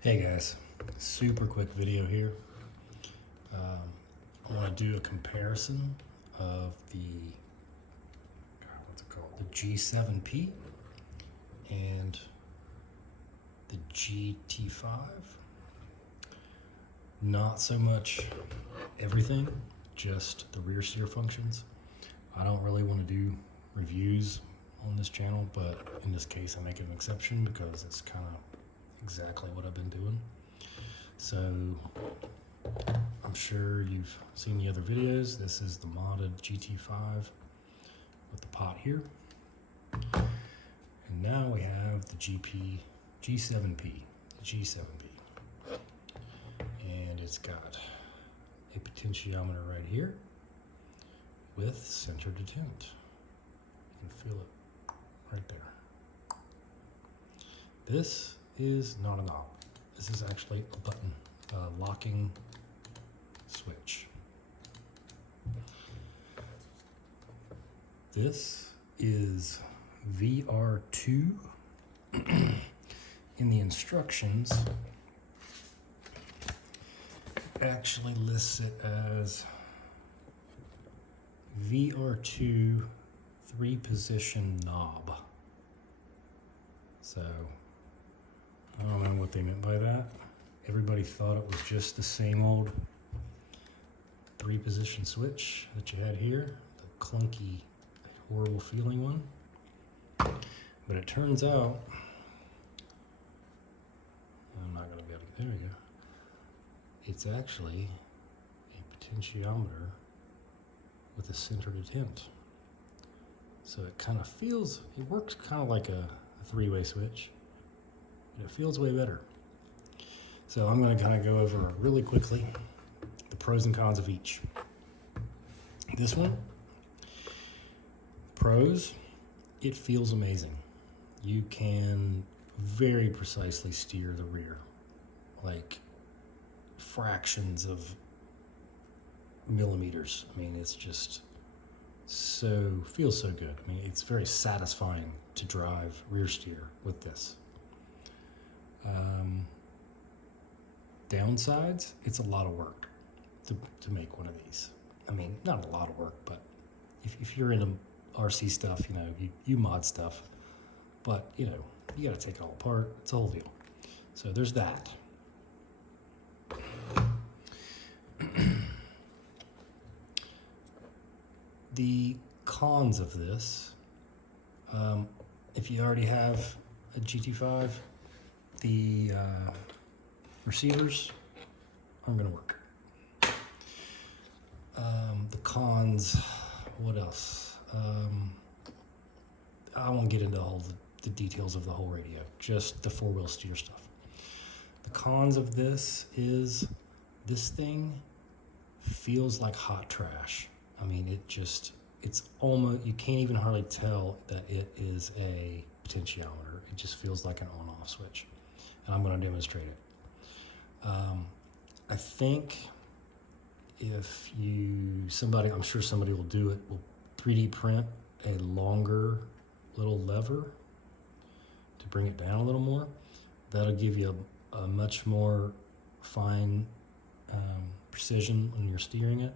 Hey guys, super quick video here. I want to do a comparison of the the G7P and the GT5. Not so much everything, just the rear steer functions. I don't really want to do reviews on this channel, but in this case I make an exception because it's kind of exactly what I've been doing. So I'm sure you've seen the other videos. This is the modded GT5 with the pot here. And now we have the G7P, and it's got a potentiometer right here with center detent. You can feel it right there. This is not a knob. This is actually a button, locking switch. This is VR2. In the instructions, it actually lists it as VR2 3-position knob. So I don't know what they meant by that. Everybody thought it was just the same old 3-position switch that you had here, the clunky, horrible feeling one. But it turns out, I'm not going to be able to, there we go. It's actually a potentiometer with a center detent. So it kind of feels, it works kind of like a 3-way switch. It feels way better. So I'm going to kind of go over really quickly the pros and cons of each. This one, pros, it feels amazing. You can very precisely steer the rear, like fractions of millimeters. I mean, it's just feels so good. I mean, it's very satisfying to drive rear steer with this. Downsides, it's a lot of work to make one of these. I mean, not a lot of work, but if you're into RC stuff, you know, you mod stuff, but you know, you got to take it all apart. It's a whole deal. So there's that. The cons of this, if you already have a GT5, the receivers aren't going to work. The cons, what else? I won't get into all the details of the whole radio, just the 4-wheel steer stuff. The cons of this is this thing feels like hot trash. I mean, it's almost, you can't even hardly tell that it is a potentiometer. It just feels like an on-off switch. And I'm going to demonstrate it. I think if I'm sure somebody will do it, will 3D print a longer little lever to bring it down a little more. That'll give you a much more fine precision when you're steering it.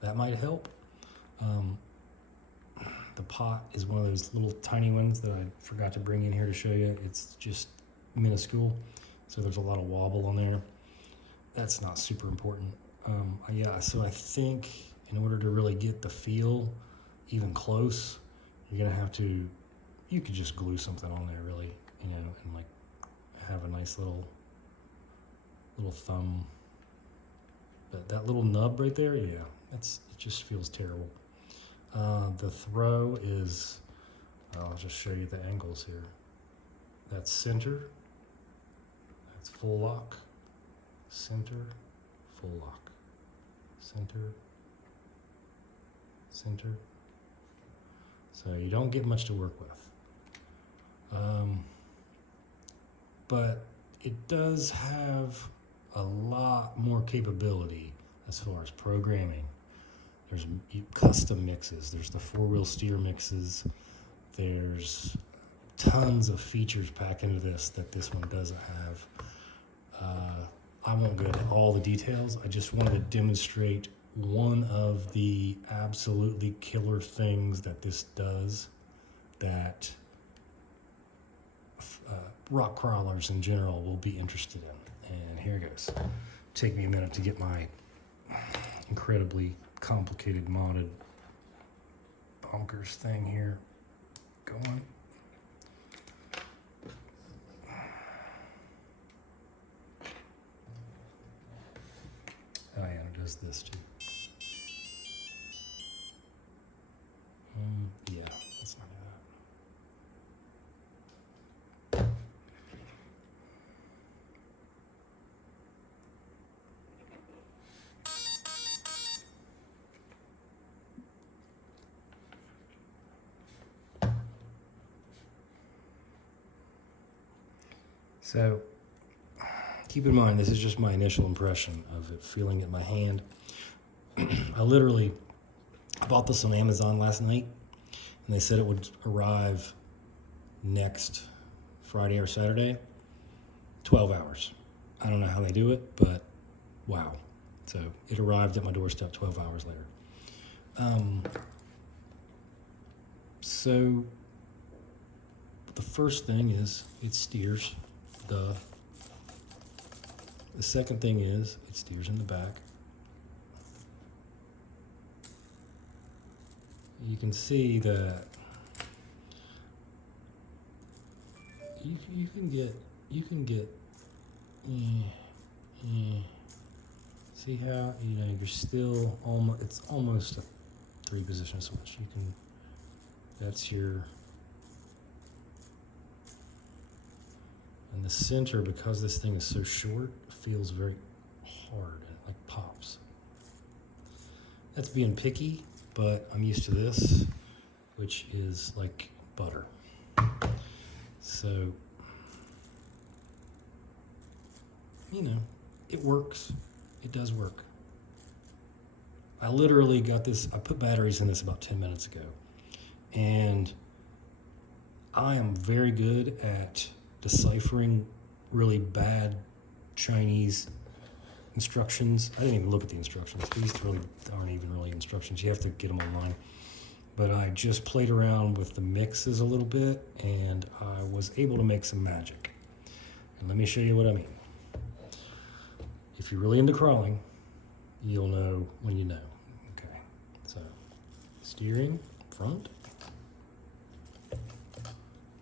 That might help. The pot is one of those little tiny ones that I forgot to bring in here to show you. It's just minuscule, so there's a lot of wobble on there. That's not super important. Yeah, so I think in order to really get the feel even close, you're gonna have to, you could just glue something on there really, you know, and like have a nice little thumb. But that little nub right there, yeah, it just feels terrible. The throw is, I'll just show you the angles here. That's center, that's full lock, center, full lock, center, center. So you don't get much to work with. But it does have a lot more capability as far as programming. There's custom mixes. There's the 4-wheel steer mixes. There's tons of features packed into this that this one doesn't have. I won't go into all the details. I just wanted to demonstrate one of the absolutely killer things that this does that rock crawlers in general will be interested in. And here it goes. Take me a minute to get my incredibly complicated modded bonkers thing here going. Oh yeah, it does this too. Yeah, let's not do that. So, keep in mind, this is just my initial impression of it, feeling it in my hand. I literally bought this on Amazon last night, and they said it would arrive next Friday or Saturday. 12 hours. I don't know how they do it, but wow. So it arrived at my doorstep 12 hours later. So the first thing is it steers. Duh. The second thing is it steers in the back. You can see that you can get see how you're still almost, it's almost a 3-position switch. You can, that's your, and the center, because this thing is so short, feels very hard and it like pops. That's being picky, but I'm used to this, which is like butter. So, it works. It does work. I literally got this, I put batteries in this about 10 minutes ago, and I am very good at deciphering really bad Chinese instructions. I didn't even look at the instructions. These really aren't even really instructions. You have to get them online. But I just played around with the mixes a little bit, and I was able to make some magic. And let me show you what I mean. If you're really into crawling, you'll know when you know. Okay, so steering front,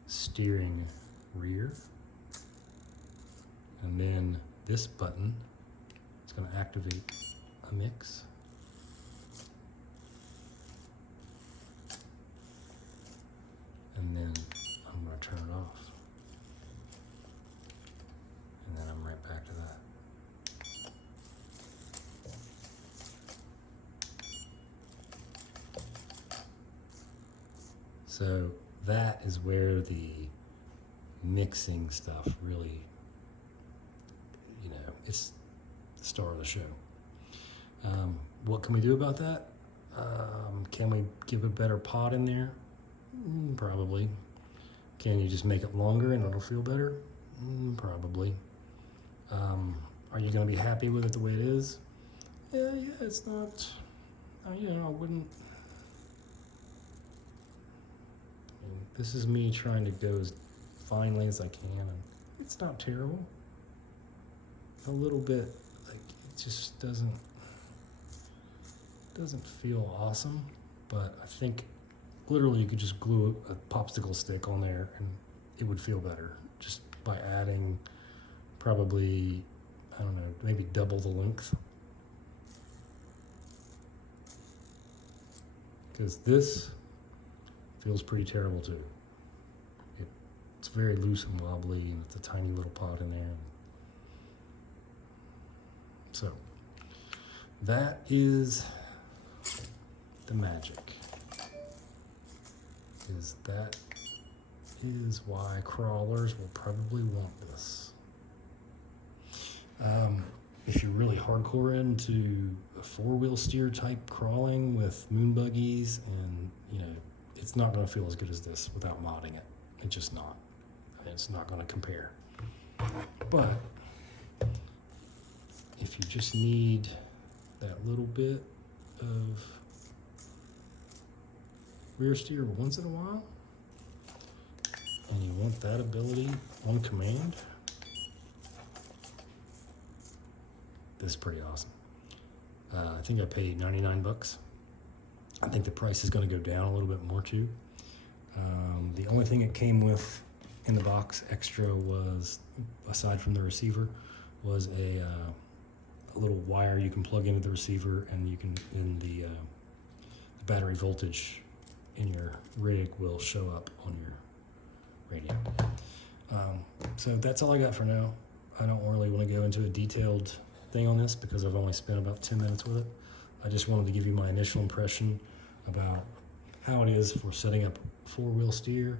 steering rear, and then this button is going to activate a mix. And then I'm going to turn it off. And then I'm right back to that. So that is where the mixing stuff really, it's the star of the show. What can we do about that? Can we give a better pot in there? Probably. Can you just make it longer and it'll feel better? Probably. Are you going to be happy with it the way it is? Yeah, it's not, I wouldn't. This is me trying to go as finely as I can, and it's not terrible. A little bit, like, it just doesn't feel awesome, but I think literally you could just glue a popsicle stick on there and it would feel better just by adding probably, I don't know, maybe double the length. Because this feels pretty terrible too. It's very loose and wobbly, and it's a tiny little pot in there. So that is the magic. That is why crawlers will probably want this. If you're really hardcore into a 4-wheel steer type crawling with moon buggies, and it's not going to feel as good as this without modding it. It's just not. It's not going to compare. But if you just need that little bit of rear steer once in a while, and you want that ability on command, this is pretty awesome. I think I paid 99 bucks. I think the price is going to go down a little bit more too. The only thing it came with in the box extra was, aside from the receiver, was a little wire you can plug into the receiver, and you can, the battery voltage in your rig will show up on your radio. So that's all I got for now. I don't really want to go into a detailed thing on this because I've only spent about 10 minutes with it. I just wanted to give you my initial impression about how it is for setting up four-wheel steer,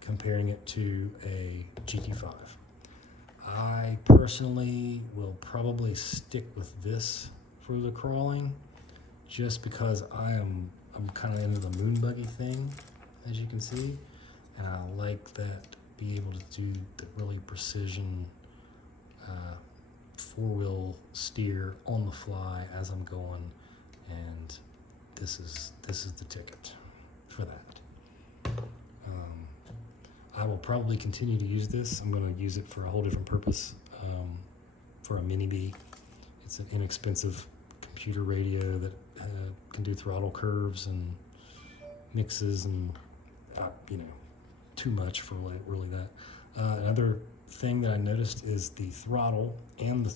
comparing it to a GT5. I personally will probably stick with this for the crawling, just because I'm kind of into the moon buggy thing, as you can see, and I like that, be able to do the really precision four-wheel steer on the fly as I'm going, and this is the ticket for that. I will probably continue to use this. I'm going to use it for a whole different purpose, for a mini B. It's an inexpensive computer radio that can do throttle curves and mixes, and too much for really that. Another thing that I noticed is the throttle and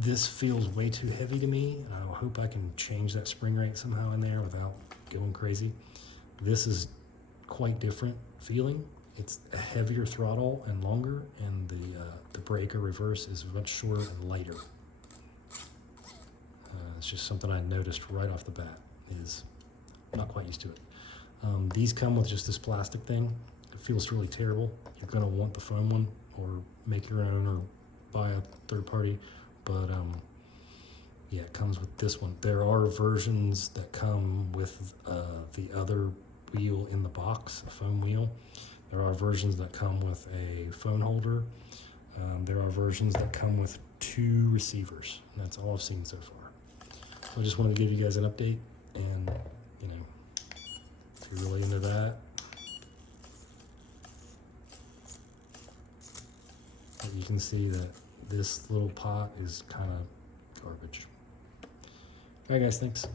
this feels way too heavy to me, and I hope I can change that spring rate somehow in there without going crazy. This is quite different feeling. It's a heavier throttle and longer, and the brake or reverse is much shorter and lighter. It's just something I noticed right off the bat. I'm not quite used to it. These come with just this plastic thing. It feels really terrible. You're going to want the foam one, or make your own, or buy a third party. But yeah, it comes with this one. There are versions that come with the other wheel in the box, a foam wheel. There are versions that come with a phone holder. There are versions that come with 2 receivers. And that's all I've seen so far. So I just wanted to give you guys an update, and if you're really into that, you can see that this little pot is kind of garbage. All right, guys, thanks.